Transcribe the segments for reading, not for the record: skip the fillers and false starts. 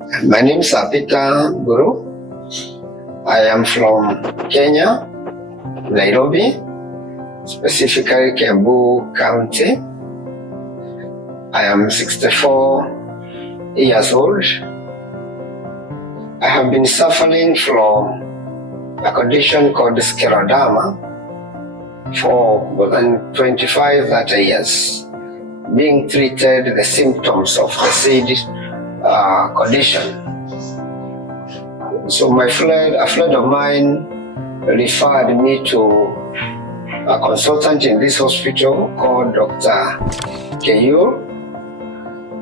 My name is Mburu. I am from Kenya, Nairobi, specifically Keyur County. I am 64 years old. I have been suffering from a condition called Scleroderma for more than 25-30 years, being treated the symptoms of the said condition. So a friend of mine referred me to a consultant in this hospital called Dr. Keyur.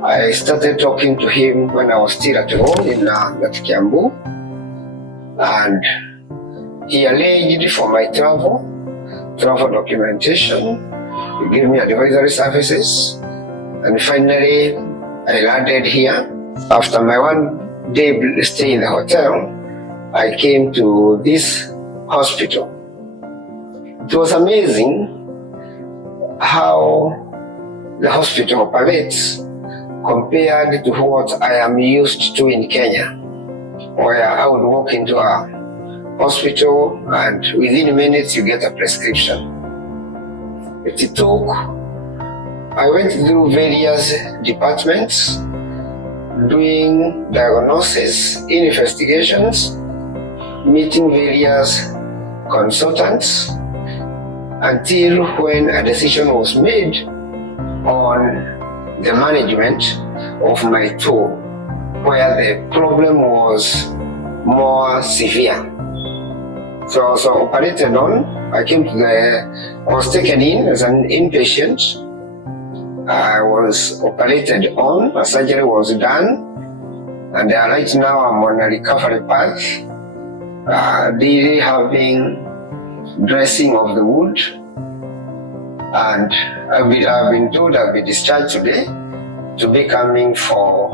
I started talking to him when I was still at home in Mburu, and he arranged for my travel documentation. He gave me advisory services, and finally I landed here. After my one day stay in the hotel, I came to this hospital. It was amazing how the hospital operates compared to what I am used to in Kenya, where I would walk into a hospital and within minutes you get a prescription. I went through various departments, doing diagnosis, investigations, meeting various consultants, until when a decision was made on the management of my toe, where the problem was more severe. So I was operated on. I was taken in as an inpatient. I was operated on, a surgery was done, and right now I'm on a recovery path, daily having dressing of the wound, and I've been told I'll be discharged today to be coming for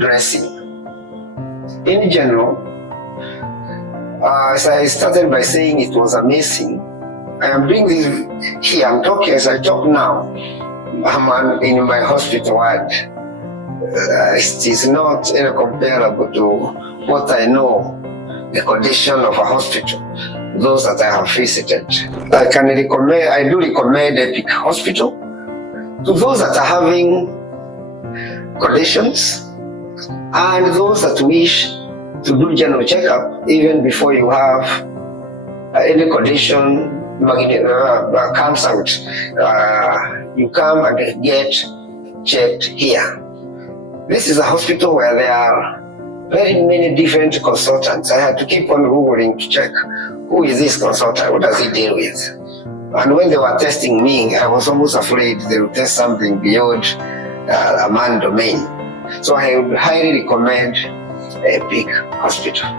dressing. In general, as I started by saying it was amazing, I am doing this here, I'm talking as I talk now. I'm in my hospital ward. It is not comparable to what I know, the condition of a hospital, those that I have visited. I do recommend EPIC Hospital to those that are having conditions and those that wish to do general checkup even before you have any condition comes out. You come and get checked here. This is a hospital where there are very many different consultants. I had to keep on Googling to check who is this consultant, what does he deal with. And when they were testing me, I was almost afraid they would test something beyond a man domain. So I would highly recommend EPIC Hospital.